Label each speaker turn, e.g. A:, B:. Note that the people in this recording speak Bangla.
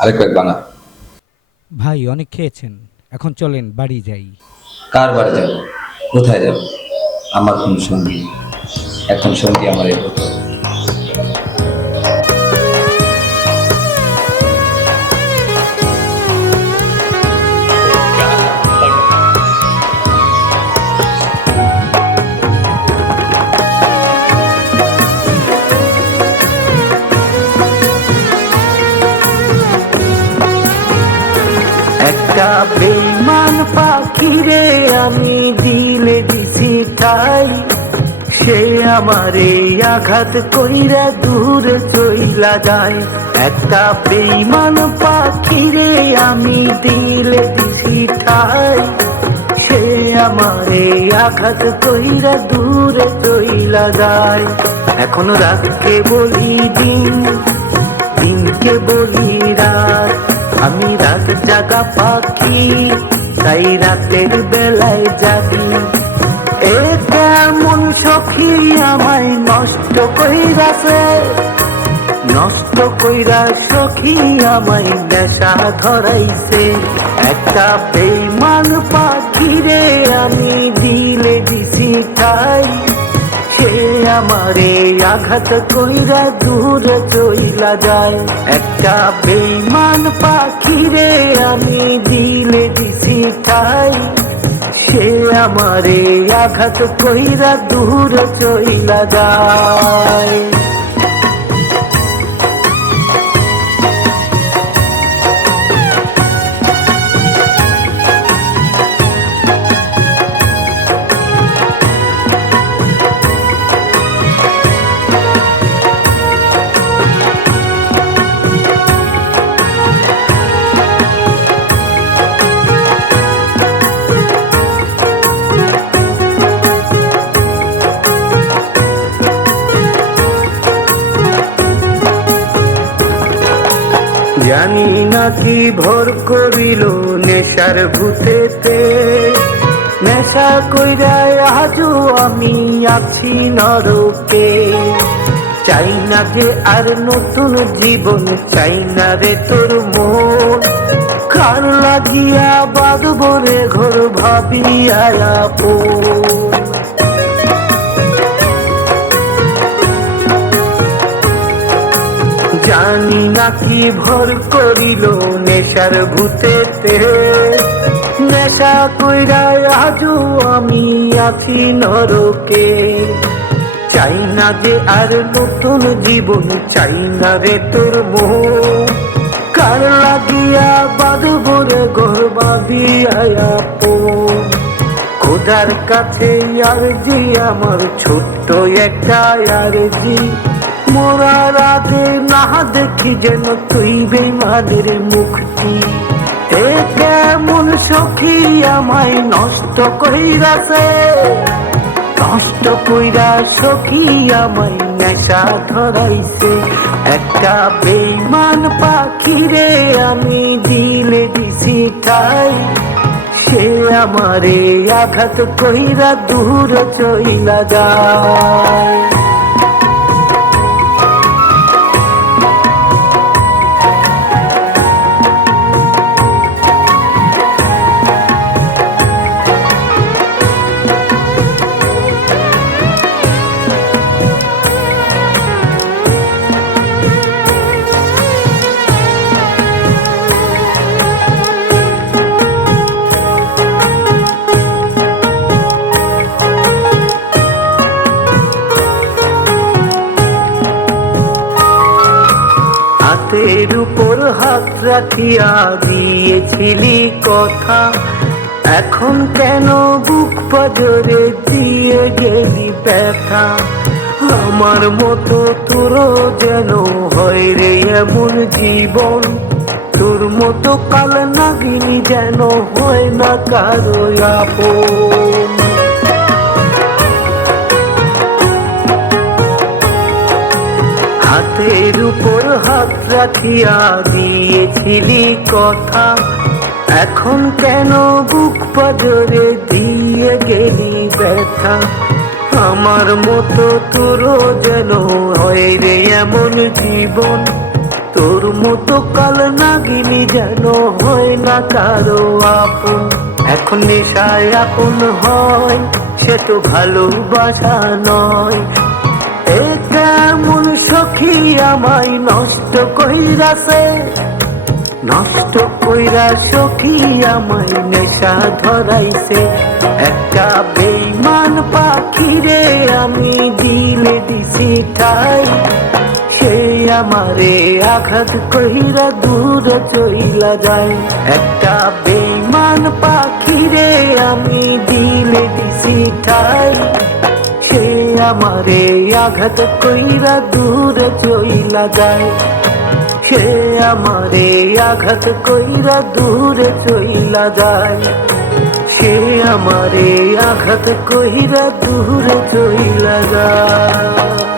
A: আরেক প্যাক বানা
B: ভাই অনেক খেয়েছেন। এখন চলেন বাড়ি যাই।
A: কার বাড়ি যাব? কোথায় যাব? আমার কোন সঙ্গী এখন সঙ্গী আমার এই
C: একটা বেইমান পাখিরে আমি দিলে দিছি ঠাই। সে আমারে আঘাত কইরা দূরে চইলা যায়। একটা বেইমান পাখিরে আমি দিলে দিছি ঠাই। সে আমারে আঘাত কইরা দূরে চইলা যায়। এখন রাতকে বলি দিন, দিনকে বলি রাত। আমি রাত জাগা পাখি, তাই রাতের বেলায় জাগি। এ কেমন সখী আমায় নষ্ট কইরাছে? নষ্ট কইরা সখী আমায় নেশা ধরাইছে। একটা বেইমান আমারে আঘাত কইরা দূর চইলা যায়। একটা বেইমান পাখিরে আমি দিলে দিছি ঠাই সে আমারে আঘাত কইরা দূর চইলা যায়। জানি না কি ভর করিল নেশার ভূতেতে? নেশা কইরা আজও আমি আছি নরকে। চাই না যে আর নতুন জীবন, চাই না রে তোর মন। কার লাগিয়া বাঁধব রে ঘর ভাবিয়া আপন? জানি না কি ভর করিল নেশার ভূতেতে। নেশা কইরা আজও আমি আছি নরকে। চাই না যে আর নতুন জীবন, চাই না রে তোর মোহ। কার লাগিয়া বাঁধব রে ঘর ভাবিয়া আপন খোদার কাছে আর জি আমার ছোট্ট একটা আর জি মোরার আগে না দেখি যেন তুই বেমানের মুক্তি এ কেমন সখী আমায় নষ্ট কইরাছে? নষ্ট কইরা সখী আমায় নেশা ধরাইছে। একটা বেইমান পাখিরে আমি দিলে দিছি ঠাই। সে আমারে আঘাত কইরা দূর চইলা যায়। হাত রাখিয়া দিয়েছিলি কথা। এখন কেন বুক পাজরে দিয়ে গেলি ব্যথা? আমার মতো তোরও যেন হয় রে এমন জীবন। তোর মতো কাল নাগিনি যেন হয় না কারও আপন। হাতের উপর হাত রাখিয়া দিয়েছিলি কথা। এখন কেন বুক পাজরে দিয়ে গেলি ব্যথা? আমার মতো তোরও যেন হয় রে এমন জীবন। তোর মতো কাল নাগিনি যেন হয় না কারও আপন। এখন নেশায় আপন হয়, সে তো ভালোবাসা নয়। এ কেমন সখী আমায় নষ্ট কইরাছে। নষ্ট কইরা সখী আমায় নেশা ধরাইছে। একটা বেইমান পাখিরে আমি দিলে দিছি ঠাই। সে আমারে আঘাত কইরা দূর চইলা যায়। একটা বেইমান পাখিরে আমি দিলে দিছি ঠাই। আমারে আঘাত কইরা দূরে চইলা যায়। সে আমারে আঘাত কইরা দূরে চইলা যায়। সে আমারে আঘাত কইরা দূরে চইলা যায়।